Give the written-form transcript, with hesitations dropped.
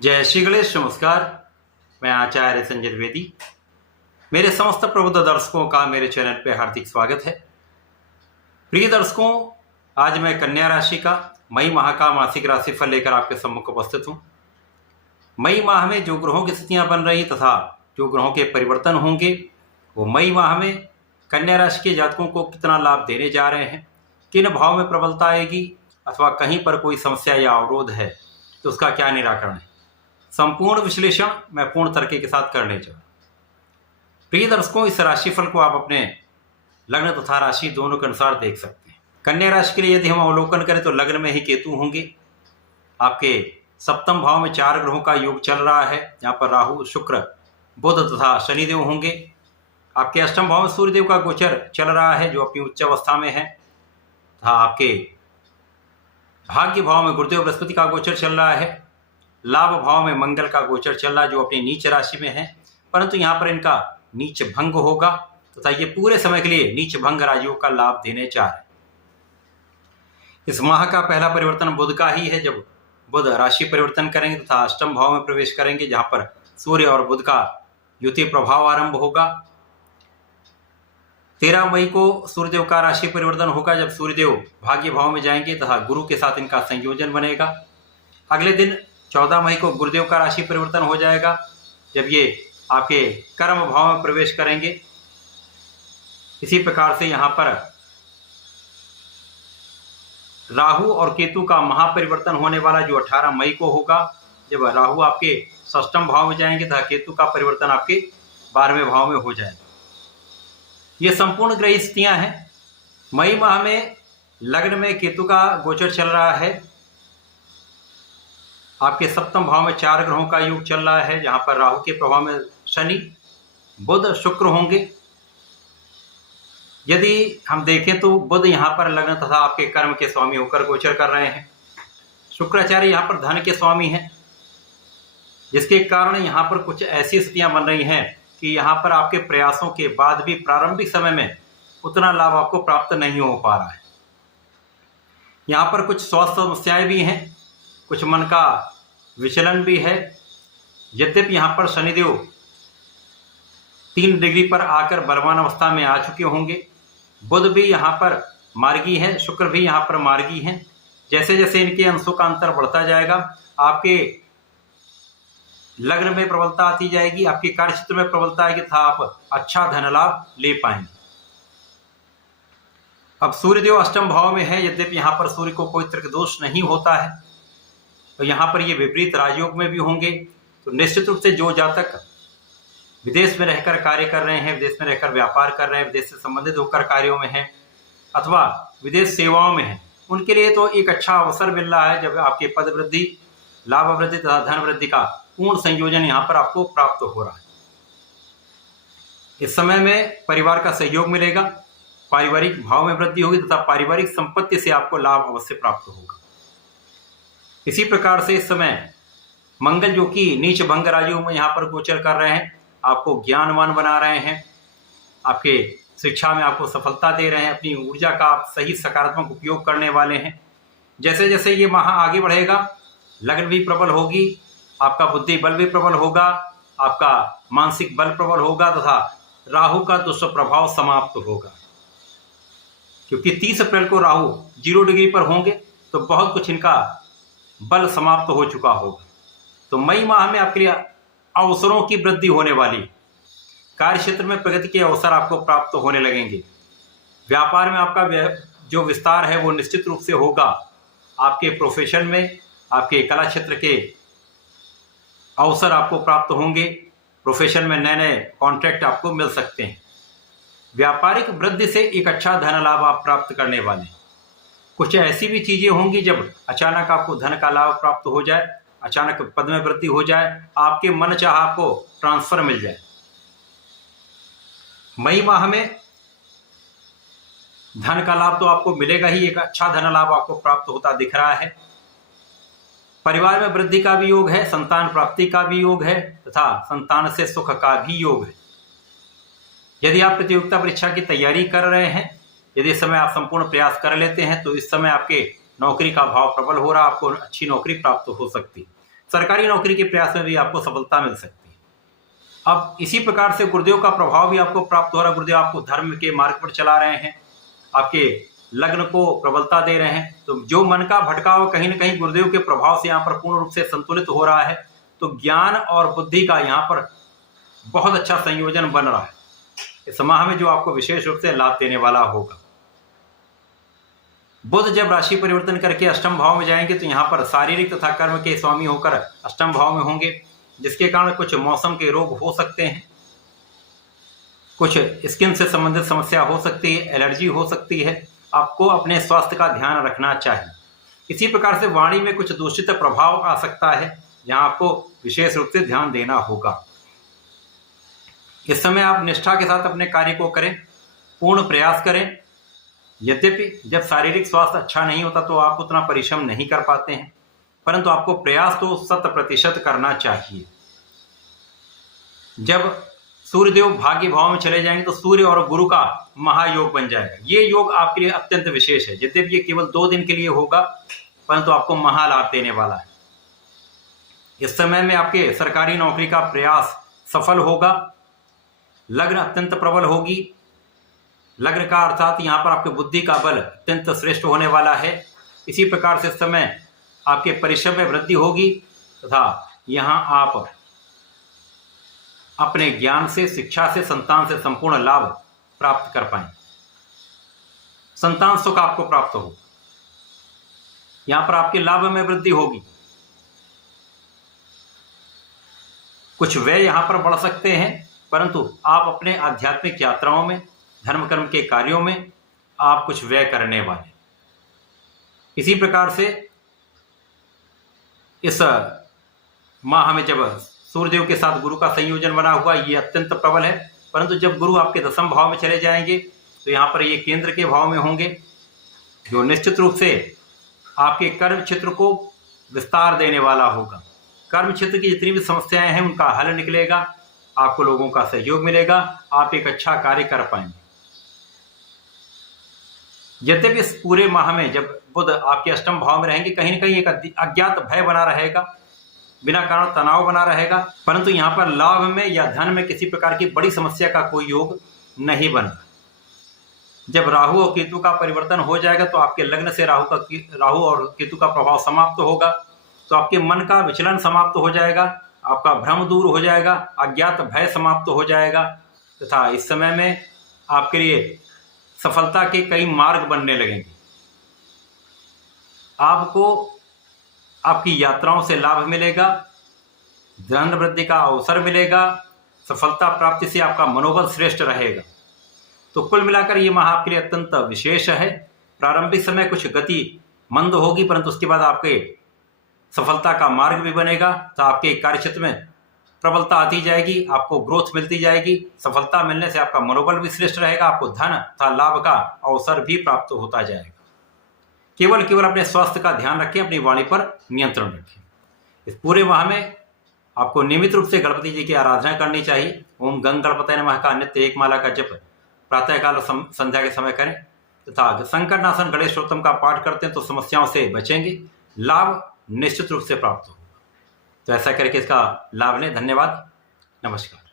जय श्री गणेश। नमस्कार। मैं आचार्य संजय द्विवेदी। मेरे समस्त प्रबुद्ध दर्शकों का मेरे चैनल पे हार्दिक स्वागत है। प्रिय दर्शकों, आज मैं कन्या राशि का मई माह का मासिक राशिफल लेकर आपके सम्मुख उपस्थित हूँ। मई माह में जो ग्रहों की स्थितियां बन रही तथा जो ग्रहों के परिवर्तन होंगे वो मई माह में कन्या राशि के जातकों को कितना लाभ देने जा रहे हैं, किन भाव में प्रबलता आएगी अथवा कहीं पर कोई समस्या या अवरोध है तो उसका क्या निराकरण है, संपूर्ण विश्लेषण मैं पूर्ण तरीके के साथ करने जा रहा हूं। प्रिय दर्शकों, इस राशिफल को आप अपने लग्न तथा राशि दोनों के अनुसार देख सकते हैं। कन्या राशि के लिए यदि हम अवलोकन करें तो लग्न में ही केतु होंगे। आपके सप्तम भाव में 4 ग्रहों का योग चल रहा है, यहाँ पर राहु, शुक्र, बुध तथा शनिदेव होंगे। आपके अष्टम भाव में सूर्यदेव का गोचर चल रहा है जो अपनी उच्च अवस्था में है तथा आपके भाग्य भाव में गुरुदेव बृहस्पति का गोचर चल रहा है। लाभ भाव में मंगल का गोचर चल रहा है जो अपनी नीच राशि में है, परंतु यहाँ पर इनका नीच भंग होगा तथा ये पूरे समय के लिए नीच भंग राजयोग का लाभ देने जा रहे हैं। इस माह का पहला परिवर्तन बुध का ही है, जब बुध राशि परिवर्तन करेंगे तथा अष्टम भाव में प्रवेश करेंगे जहां पर सूर्य और बुध का युति प्रभाव आरंभ होगा। 13 मई को सूर्यदेव का राशि परिवर्तन होगा जब सूर्यदेव भाग्य भाव में जाएंगे तथा गुरु के साथ इनका संयोजन बनेगा। अगले दिन 14 मई को गुरुदेव का राशि परिवर्तन हो जाएगा जब ये आपके कर्म भाव में प्रवेश करेंगे। इसी प्रकार से यहाँ पर राहु और केतु का महापरिवर्तन होने वाला जो 18 मई को होगा, जब राहु आपके षष्ठम भाव में जाएंगे तथा केतु का परिवर्तन आपके 12वें भाव में हो जाएगा। ये संपूर्ण ग्रह स्थितियां हैं। मई माह में लग्न में केतु का गोचर चल रहा है। आपके सप्तम भाव में 4 ग्रहों का योग चल रहा है जहां पर राहु के प्रभाव में शनि, बुध, शुक्र होंगे। यदि हम देखें तो बुध यहाँ पर लग्न तथा आपके कर्म के स्वामी होकर गोचर कर रहे हैं। शुक्राचार्य यहाँ पर धन के स्वामी हैं, जिसके कारण यहाँ पर कुछ ऐसी स्थितियां बन रही हैं कि यहाँ पर आपके प्रयासों के बाद भी प्रारंभिक समय में उतना लाभ आपको प्राप्त नहीं हो पा रहा है। यहाँ पर कुछ स्वास्थ्य समस्याएं भी हैं, कुछ मन का विचलन भी है। यद्यपि यहाँ पर शनिदेव 3 डिग्री पर आकर बलवान अवस्था में आ चुके होंगे, बुध भी यहाँ पर मार्गी है, शुक्र भी यहाँ पर मार्गी हैं। जैसे जैसे इनके अंशों का अंतर बढ़ता जाएगा आपके लग्न में प्रबलता आती जाएगी, आपके कार्यक्षेत्र में प्रबलता आएगी तथा आप अच्छा धन लाभ ले पाएंगे। अब सूर्यदेव अष्टम भाव में है, यद्यपि यहाँ पर सूर्य को कोई त्रिक दोष नहीं होता है, तो यहाँ पर ये विपरीत राजयोग में भी होंगे। तो निश्चित रूप से जो जातक विदेश में रहकर कार्य कर रहे हैं, विदेश में रहकर व्यापार कर रहे हैं, विदेश से संबंधित होकर कार्यों में हैं अथवा विदेश सेवाओं में हैं, उनके लिए तो एक अच्छा अवसर मिल रहा है जब आपके पद वृद्धि, लाभ वृद्धि तथा धन वृद्धि का पूर्ण संयोजन यहाँ पर आपको प्राप्त हो रहा है। इस समय में परिवार का सहयोग मिलेगा, पारिवारिक भाव में वृद्धि होगी तथा पारिवारिक संपत्ति से आपको लाभ अवश्य प्राप्त होगा। इसी प्रकार से इस समय मंगल जो कि नीच भंग राजयोग में यहाँ पर गोचर कर रहे हैं, आपको ज्ञानवान बना रहे हैं, आपके शिक्षा में आपको सफलता दे रहे हैं, अपनी ऊर्जा का आप सही सकारात्मक उपयोग करने वाले हैं। जैसे जैसे ये माह आगे बढ़ेगा, लग्न भी प्रबल होगी, आपका बुद्धि बल भी प्रबल होगा, आपका मानसिक बल प्रबल होगा तथा राहु का दुष्प्रभाव समाप्त होगा। क्योंकि 30 अप्रैल को राहु 0 डिग्री पर होंगे तो बहुत कुछ इनका बल समाप्त हो चुका होगा। तो मई माह में आपके लिए अवसरों की वृद्धि होने वाली, कार्य क्षेत्र में प्रगति के अवसर आपको प्राप्त होने लगेंगे। व्यापार में आपका जो विस्तार है वो निश्चित रूप से होगा। आपके प्रोफेशन में, आपके कला क्षेत्र के अवसर आपको प्राप्त होंगे। प्रोफेशन में नए नए कॉन्ट्रैक्ट आपको मिल सकते हैं। व्यापारिक वृद्धि से एक अच्छा धन लाभ आप प्राप्त करने वाले हैं। कुछ ऐसी भी चीजें होंगी जब अचानक आपको धन का लाभ प्राप्त हो जाए, अचानक पद में वृद्धि हो जाए, आपके मन चाह आपको ट्रांसफर मिल जाए। मई माह में धन का लाभ तो आपको मिलेगा ही, एक अच्छा धन लाभ आपको प्राप्त होता दिख रहा है। परिवार में वृद्धि का भी योग है, संतान प्राप्ति का भी योग है तथा संतान से सुख का भी योग है। यदि आप प्रतियोगिता परीक्षा की तैयारी कर रहे हैं, यदि इस समय आप संपूर्ण प्रयास कर लेते हैं तो इस समय आपके नौकरी का भाव प्रबल हो रहा, आपको अच्छी नौकरी प्राप्त हो सकती है। सरकारी नौकरी के प्रयास में भी आपको सफलता मिल सकती है। अब इसी प्रकार से गुरुदेव का प्रभाव भी आपको प्राप्त हो रहा है। गुरुदेव आपको धर्म के मार्ग पर चला रहे हैं, आपके लग्न को प्रबलता दे रहे हैं। तो जो मन का भटकाव कहीं ना कहीं गुरुदेव के प्रभाव से यहाँ पर पूर्ण रूप से संतुलित हो रहा है। तो ज्ञान और बुद्धि का यहाँ पर बहुत अच्छा संयोजन बन रहा है इस माह में, जो आपको विशेष रूप से लाभ देने वाला होगा। बुध जब राशि परिवर्तन करके अष्टम भाव में जाएंगे तो यहाँ पर शारीरिक तथा कर्म के स्वामी होकर अष्टम भाव में होंगे, जिसके कारण कुछ मौसम के रोग हो सकते हैं, कुछ स्किन से संबंधित समस्या हो सकती है, एलर्जी हो सकती है। आपको अपने स्वास्थ्य का ध्यान रखना चाहिए। इसी प्रकार से वाणी में कुछ दूषित प्रभाव आ सकता है, जहां आपको विशेष रूप से ध्यान देना होगा। इस समय आप निष्ठा के साथ अपने कार्य को करें, पूर्ण प्रयास करें। यद्यपि जब शारीरिक स्वास्थ्य अच्छा नहीं होता तो आप उतना परिश्रम नहीं कर पाते हैं, परंतु आपको प्रयास तो 100% करना चाहिए। जब सूर्यदेव भाग्य भाव में चले जाएंगे तो सूर्य और गुरु का महायोग बन जाएगा। ये योग आपके लिए अत्यंत विशेष है। यद्यपि ये केवल 2 दिन के लिए होगा, परंतु आपको महालाभ देने वाला है। इस समय में आपके सरकारी नौकरी का प्रयास सफल होगा। लग्न अत्यंत प्रबल होगी। लग्न का अर्थात यहाँ पर आपके बुद्धि का बल अत्यंत श्रेष्ठ होने वाला है। इसी प्रकार से इस समय आपके परिश्रम में वृद्धि होगी तथा यहाँ आप अपने ज्ञान से, शिक्षा से, संतान से संपूर्ण लाभ प्राप्त कर पाएं। संतान सुख आपको प्राप्त हो। यहां पर आपके लाभ में वृद्धि होगी। कुछ व्यय यहां पर बढ़ सकते हैं, परंतु आप अपने आध्यात्मिक यात्राओं में, धर्म कर्म के कार्यों में आप कुछ व्यय करने वाले। इसी प्रकार से इस माह में जब सूर्यदेव के साथ गुरु का संयोजन बना हुआ, ये अत्यंत प्रबल है। परंतु जब गुरु आपके 10वें भाव में चले जाएंगे तो यहाँ पर ये केंद्र के भाव में होंगे, जो निश्चित रूप से आपके कर्म क्षेत्र को विस्तार देने वाला होगा। कर्म क्षेत्र की जितनी भी समस्याएं हैं उनका हल निकलेगा, आपको लोगों का सहयोग मिलेगा, आप एक अच्छा कार्य कर पाएंगे। यद्यपि इस पूरे माह में जब बुध आपके अष्टम भाव में रहेंगे, कहीं ना कहीं एक अज्ञात भय बना रहेगा, बिना कारण तनाव बना रहेगा, परंतु यहाँ पर लाभ में या धन में किसी प्रकार की बड़ी समस्या का कोई योग नहीं बन। जब राहु और केतु का परिवर्तन हो जाएगा तो आपके लग्न से राहु और केतु का प्रभाव समाप्त होगा, तो आपके मन का विचलन समाप्त हो जाएगा, आपका भ्रम दूर हो जाएगा, अज्ञात भय समाप्त हो जाएगा तथा इस समय में आपके लिए सफलता के कई मार्ग बनने लगेंगे। आपको आपकी यात्राओं से लाभ मिलेगा, धन वृद्धि का अवसर मिलेगा, सफलता प्राप्ति से आपका मनोबल श्रेष्ठ रहेगा। तो कुल मिलाकर ये माह आपके लिए अत्यंत विशेष है। प्रारंभिक समय कुछ गति मंद होगी, परंतु उसके बाद आपके सफलता का मार्ग भी बनेगा, तो आपके कार्य क्षेत्र में प्रबलता आती जाएगी, आपको ग्रोथ मिलती जाएगी। सफलता मिलने से आपका मनोबल भी श्रेष्ठ रहेगा, आपको धन तथा लाभ का अवसर भी प्राप्त होता जाएगा। केवल अपने स्वास्थ्य का ध्यान रखें, अपनी वाणी पर नियंत्रण रखें। इस पूरे माह में आपको नियमित रूप से गणपति जी की आराधना करनी चाहिए। ओम गंग गणपतये नमः का नित्य 1 माला का जप प्रातःकाल संध्या के समय करें तथा संकटनाशन गणेश स्तोत्रम का पाठ करते हैं तो समस्याओं से बचेंगे, लाभ निश्चित रूप से प्राप्त होगा। तो ऐसा करके इसका लाभ लें। धन्यवाद, नमस्कार।